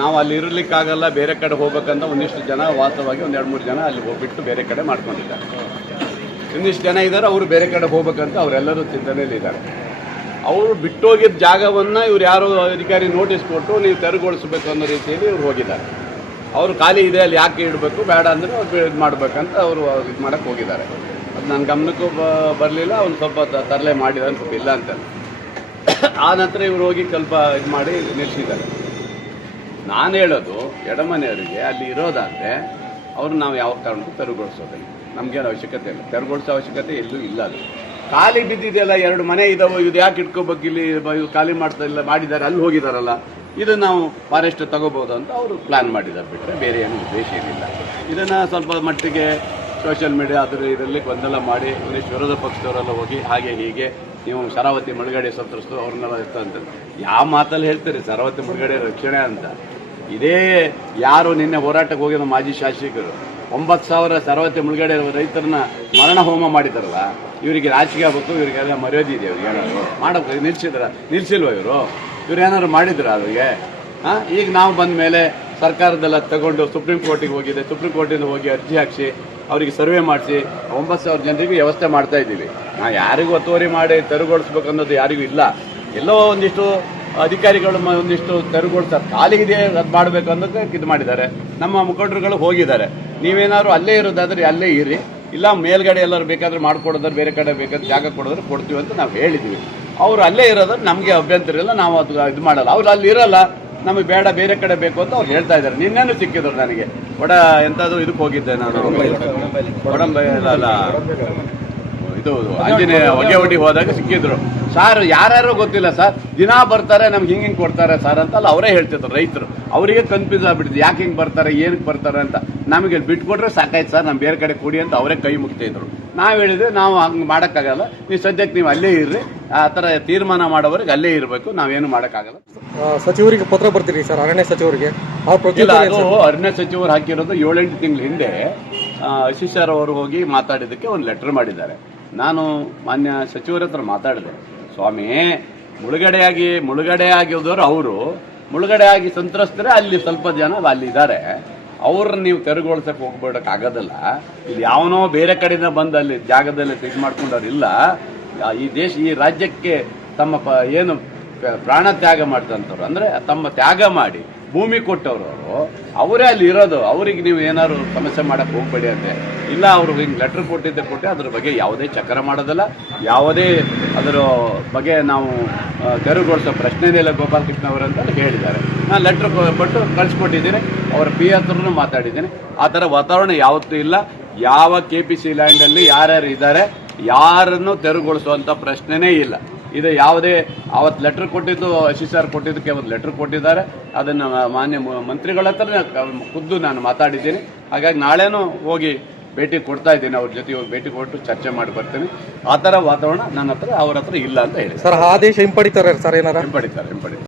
ನಾವು ಅಲ್ಲಿ ಇರಲಿಕ್ಕಾಗಲ್ಲ, ಬೇರೆ ಕಡೆ ಹೋಗ್ಬೇಕಂತ ಒಂದಿಷ್ಟು ಜನ ವಾಸವಾಗಿ ಒಂದು ಎರಡು ಮೂರು ಜನ ಅಲ್ಲಿ ಹೋಗ್ಬಿಟ್ಟು ಬೇರೆ ಕಡೆ ಮಾಡ್ಕೊಂಡಿದ್ದಾರೆ. ಇನ್ನಿಷ್ಟು ಜನ ಇದ್ದಾರೆ ಅವರು ಬೇರೆ ಕಡೆ ಹೋಗ್ಬೇಕಂತ ಅವರೆಲ್ಲರೂ ಚಿಂತನೆಯಲ್ಲಿದ್ದಾರೆ ಅವರು ಬಿಟ್ಟೋಗಿದ್ದ ಜಾಗವನ್ನು ಇವ್ರು ಯಾರೋ ಅಧಿಕಾರಿ ನೋಟಿಸ್ ಕೊಟ್ಟು ನೀವು ತೆರವುಗೊಳಿಸ್ಬೇಕು ಅನ್ನೋ ರೀತಿಯಲ್ಲಿ ಇವ್ರು ಹೋಗಿದ್ದಾರೆ. ಅವರು ಖಾಲಿ ಇದೆ, ಅಲ್ಲಿ ಯಾಕೆ ಇಡಬೇಕು, ಬೇಡ ಅಂದರೆ ಅವ್ರು ಇದು ಮಾಡ್ಬೇಕಂತ ಅವರು ಇದು ಮಾಡಕ್ಕೆ ಹೋಗಿದ್ದಾರೆ. ಅದು ನನ್ನ ಗಮನಕ್ಕೂ ಬರಲಿಲ್ಲ, ಅವ್ನು ಸ್ವಲ್ಪ ತರಲೆ ಮಾಡಿದ ಸ್ವಲ್ಪ ಇಲ್ಲ ಅಂತ. ಆ ನಂತರ ಇವ್ರು ಹೋಗಿ ಸ್ವಲ್ಪ ಇದು ಮಾಡಿ ನಿಲ್ಲಿಸಿದ್ದಾರೆ ನಾನು ಹೇಳೋದು ಎಡಮನೆಯವರಿಗೆ ಅಲ್ಲಿ ಇರೋದಾದರೆ ಅವ್ರನ್ನ ನಾವು ಯಾವ ಕಾರಣಕ್ಕೂ ತೆರವುಗೊಳಿಸೋದಿಲ್ಲ. ನಮಗೇನು ಅವಶ್ಯಕತೆ ಇಲ್ಲ. ತೆರವುಗೊಳಿಸೋ ಅವಶ್ಯಕತೆ ಎಲ್ಲೂ ಇಲ್ಲ ಅದು. ಖಾಲಿ ಬಿದ್ದಿದೆಯಲ್ಲ ಎರಡು ಮನೆ ಇದಾವೆ ಇದು ಯಾಕೆ ಇಟ್ಕೋಬೇಕು ಇಲ್ಲಿ? ಖಾಲಿ ಮಾಡ್ತಾ ಇಲ್ಲ ಮಾಡಿದ್ದಾರೆ ಅಲ್ಲಿ ಹೋಗಿದಾರಲ್ಲ. ಇದು ನಾವು ಫಾರೆಸ್ಟ್ ತಗೋಬೋದು ಅಂತ ಅವರು ಪ್ಲಾನ್ ಮಾಡಿದ್ದಾರೆ ಬಿಟ್ಟರೆ ಬೇರೆ ಏನು ಉದ್ದೇಶ ಏನಿಲ್ಲ. ಇದನ್ನು ಸ್ವಲ್ಪ ಮಟ್ಟಿಗೆ ಸೋಷಿಯಲ್ ಮೀಡಿಯಾ ಅದರ ಇದರಲ್ಲಿ ಗೊಂದಲ ಮಾಡಿ ಒಂದಿಷ್ಟು ವಿರೋಧ ಪಕ್ಷದವರೆಲ್ಲ ಹೋಗಿ ಹಾಗೆ ಹೀಗೆ ನೀವು ಶರಾವತಿ ಮುಳುಗಡೆ ಸತ್ತರಿಸ್ತು ಅವ್ರನ್ನೆಲ್ಲ ಇರ್ತಂತ ಯಾವ ಮಾತಲ್ಲಿ ಹೇಳ್ತೀರಿ? ಶರಾವತಿ ಮುಳುಗಡೆ ರಕ್ಷಣೆ ಅಂತ. ಇದೇ ಯಾರು ನಿನ್ನೆ ಹೋರಾಟಕ್ಕೆ ಹೋಗಿದ ಮಾಜಿ ಶಾಸಕರು. ಒಂಬತ್ತು ಸಾವಿರ ಸರವತಿ ಮುಳುಗಡೆ ರೈತರನ್ನ ಮರಣ ಹೋಮ ಮಾಡಿದಾರಲ್ಲ ಇವರಿಗೆ ರಾಜಕೀಯ ಆಗಬೇಕು ಇವರಿಗೆಲ್ಲ ಮರ್ಯಾದೆ ಇದೆ ಅವ್ರಿಗೆ ಏನಾದ್ರು ಮಾಡೋಕೆ ನಿಲ್ಸಿದ್ರ ನಿಲ್ಸಿಲ್ವ ಇವರು? ಇವ್ರು ಏನಾದ್ರು ಮಾಡಿದ್ರ ಅವ್ರಿಗೆ? ಹಾಂ ಈಗ ನಾವು ಬಂದ ಮೇಲೆ ಸರ್ಕಾರದೆಲ್ಲ ತಗೊಂಡು ಸುಪ್ರೀಂ ಕೋರ್ಟಿಗೆ ಹೋಗಿದೆ, ಸುಪ್ರೀಂ ಕೋರ್ಟಿಂದ ಹೋಗಿ ಅರ್ಜಿ ಹಾಕಿಸಿ, ಅವರಿಗೆ ಸರ್ವೆ ಮಾಡಿಸಿ, ಒಂಬತ್ತು ಸಾವಿರ ಜನರಿಗೆ ವ್ಯವಸ್ಥೆ ಮಾಡ್ತಾ ಇದ್ದೀವಿ. ನಾ ಯಾರಿಗೂ ಒತ್ತುವರಿ ಮಾಡಿ ತೆರವುಗೊಳಿಸ್ಬೇಕು ಅನ್ನೋದು ಯಾರಿಗೂ ಇಲ್ಲ. ಎಲ್ಲೋ ಒಂದಿಷ್ಟು ಅಧಿಕಾರಿಗಳು ಒಂದಿಷ್ಟು ತೆರವುಗೊಳಿಸ್ತಾರೆ. ಕಾಲಿಗಿದೆ ಅದು ಮಾಡಬೇಕು ಅನ್ನೋದಕ್ಕೆ ಇದು ಮಾಡಿದ್ದಾರೆ. ನಮ್ಮ ಮುಖಂಡರುಗಳು ಹೋಗಿದ್ದಾರೆ. ನೀವೇನಾದ್ರು ಅಲ್ಲೇ ಇರೋದಾದ್ರೆ ಅಲ್ಲೇ ಇರಿ. ಇಲ್ಲ ಮೇಲ್ಗಡೆ ಎಲ್ಲರೂ ಬೇಕಾದ್ರೆ ಮಾಡ್ಕೊಡೋದ್ರೆ ಬೇರೆ ಕಡೆ ಬೇಕಾದ್ರೆ ಜಾಗ ಕೊಡೋದ್ರೆ ಕೊಡ್ತೀವಿ ಅಂತ ನಾವು ಹೇಳಿದ್ದೀವಿ ಅವ್ರು ಅಲ್ಲೇ ಇರೋದ್ರೆ ನಮಗೆ ಅಭ್ಯಂತರ ಇಲ್ಲ ನಾವು ಅದು ಇದು ಮಾಡಲ್ಲ. ಅವ್ರು ಅಲ್ಲಿ ಇರಲ್ಲ ನಮಗೆ ಬೇಡ ಬೇರೆ ಕಡೆ ಬೇಕು ಅಂತ ಅವ್ರು ಹೇಳ್ತಾ ಇದ್ದಾರೆ. ನಿನ್ನೇನು ಸಿಕ್ಕಿದ್ರು ನನಗೆ. ಒಡ ಎಂಥದ್ದು ಇದಕ್ಕೆ ಹೋಗಿದ್ದೆ ನಾನು. ಒಡಂಬೈ ಅಲ್ಲ ಇದು ಆಂಜನೇಯ ಹೊಗೆ ಹೊಡಿ ಹೋದಾಗ ಸಿಕ್ಕಿದ್ರು. ಸರ್ ಯಾರ್ಯಾರು ಗೊತ್ತಿಲ್ಲ ಸರ್. ದಿನ ಬರ್ತಾರೆ ನಮ್ಗೆ ಹಿಂಗೆ ಹಿಂಗೆ ಕೊಡ್ತಾರೆ ಸರ್ ಅಂತ ಅಲ್ಲ ಅವರೇ ಹೇಳ್ತಿದ್ರು ರೈತರು. ಅವರಿಗೆ ಕನ್ಫ್ಯೂಸ್ ಆಗ್ಬಿಟ್ಟಿದೆ ಯಾಕೆ ಹಿಂಗೆ ಬರ್ತಾರೆ ಏನಕ್ಕೆ ಬರ್ತಾರೆ ಅಂತ. ನಮಗೆ ಬಿಟ್ಕೊಟ್ರೆ ಸಾಕಾಯ್ತು ಸರ್. ನಮ್ಮ ಬೇರೆ ಕಡೆ ಕೊಡಿ ಅಂತ ಅವರೇ ಕೈ ಮುಗ್ತಿದ್ರು. ನಾವು ಹೇಳಿದ್ರೆ ನಾವು ಹಂಗೆ ಮಾಡೋಕ್ಕಾಗಲ್ಲ. ನೀವು ಸದ್ಯಕ್ಕೆ ನೀವು ಅಲ್ಲೇ ಇರ್ರಿ. ಆ ಥರ ತೀರ್ಮಾನ ಮಾಡೋವರೆಗೆ ಅಲ್ಲೇ ಇರಬೇಕು. ನಾವೇನು ಮಾಡೋಕ್ಕಾಗಲ್ಲ. ಸಚಿವರಿಗೆ ಪತ್ರ ಬರ್ತೀರಿ ಸರ್ ಅರಣ್ಯ ಸಚಿವರಿಗೆ? ಅರಣ್ಯ ಸಚಿವರು ಹಾಕಿರೋದು ಏಳೆಂಟು ತಿಂಗಳ ಹಿಂದೆ ಸರ್ ಅವರು ಹೋಗಿ ಮಾತಾಡಿದ್ದಕ್ಕೆ ಒಂದು ಲೆಟರ್ ಮಾಡಿದ್ದಾರೆ. ನಾನು ಮಾನ್ಯ ಸಚಿವರ ಹತ್ರ ಮಾತಾಡಿದೆ. ಸ್ವಾಮಿ, ಮುಳುಗಡೆಯಾಗಿ ಮುಳುಗಡೆ ಆಗಿದ್ದವರು ಅವರು. ಮುಳುಗಡೆ ಆಗಿ ಸಂತ್ರಸ್ತರೆ, ಅಲ್ಲಿ ಸ್ವಲ್ಪ ಜನ ಅಲ್ಲಿ ಇದ್ದಾರೆ ಅವ್ರನ್ನ ನೀವು ತೆರವುಗೊಳಿಸಕ್ಕೆ ಹೋಗ್ಬಿಡಕ್ಕೆ ಆಗೋದಿಲ್ಲ. ಇಲ್ಲಿ ಯಾವನೋ ಬೇರೆ ಕಡೆಯಿಂದ ಬಂದು ಅಲ್ಲಿ ಜಾಗದಲ್ಲಿ ಇದು ಮಾಡ್ಕೊಂಡವ್ರು ಇಲ್ಲ. ಈ ದೇಶ, ಈ ರಾಜ್ಯಕ್ಕೆ ತಮ್ಮ ಪ, ಏನು ಪ್ರಾಣ ತ್ಯಾಗ ಮಾಡಿದಂಥವ್ರು ಅಂದರೆ ತಮ್ಮ ತ್ಯಾಗ ಮಾಡಿ ಭೂಮಿ ಕೊಟ್ಟವರು ಅವರು. ಅವರೇ ಅಲ್ಲಿ ಇರೋದು. ಅವರಿಗೆ ನೀವು ಏನಾದ್ರು ಸಮಸ್ಯೆ ಮಾಡಕ್ಕೆ ಹೋಗ್ಬೇಡಿ ಅಂತೆ. ಇಲ್ಲ, ಅವರು ಹಿಂಗೆ ಲೆಟ್ರ್ ಕೊಟ್ಟಿದ್ದೆ ಕೊಟ್ಟೆ, ಅದ್ರ ಬಗ್ಗೆ ಯಾವುದೇ ಚಕ್ರ ಮಾಡೋದಿಲ್ಲ. ಯಾವುದೇ ಅದರ ಬಗ್ಗೆ ನಾವು ತೆರವುಗೊಳಿಸೋ ಪ್ರಶ್ನೆನೇ ಇಲ್ಲ ಗೋಪಾಲಕೃಷ್ಣ ಅವರು ಅಂತ ಹೇಳಿದ್ದಾರೆ. ನಾನು ಲೆಟ್ರ್ ಕೊಟ್ಟು ಕಳಿಸ್ಕೊಟ್ಟಿದ್ದೀನಿ, ಅವರ ಪಿ ಹತ್ರನು ಮಾತಾಡಿದ್ದೀನಿ. ಆ ಥರ ವಾತಾವರಣ ಯಾವತ್ತೂ ಇಲ್ಲ. ಯಾವ ಕೆ ಪಿ ಸಿ ಲ್ಯಾಂಡಲ್ಲಿ ಯಾರ್ಯಾರು ಇದ್ದಾರೆ, ಯಾರನ್ನು ತೆರವುಗೊಳಿಸುವಂಥ ಪ್ರಶ್ನೆನೇ ಇಲ್ಲ. ಇದು ಯಾವುದೇ ಅವತ್ತು ಲೆಟ್ರ್ ಕೊಟ್ಟಿದ್ದು ಶಶಿ ಸರ್ ಕೊಟ್ಟಿದ್ದಕ್ಕೆ ಒಂದು ಲೆಟ್ರ್ ಕೊಟ್ಟಿದ್ದಾರೆ. ಅದನ್ನು ಮಾನ್ಯ ಮಂತ್ರಿಗಳ ಹತ್ರ ಖುದ್ದು ನಾನು ಮಾತಾಡಿದ್ದೀನಿ. ಹಾಗಾಗಿ ನಾಳೆನೂ ಹೋಗಿ ಭೇಟಿ ಕೊಡ್ತಾ ಇದ್ದೀನಿ ಅವ್ರ ಜೊತೆ ಹೋಗಿ ಭೇಟಿ ಕೊಟ್ಟು ಚರ್ಚೆ ಮಾಡಿ ಬರ್ತೀನಿ. ಆ ಥರ ವಾತಾವರಣ ನನ್ನ ಹತ್ರ ಅವ್ರ ಹತ್ರ ಇಲ್ಲ ಅಂತ ಹೇಳಿ. ಸರ್ ಆದೇಶ ಹಿಂಪಡಿತಾರೆ ಸರ್ ಏನಾರ? ಹಿಂಪಡಿತಾರೆ ಹಿಂಪಡಿತಾರೆ.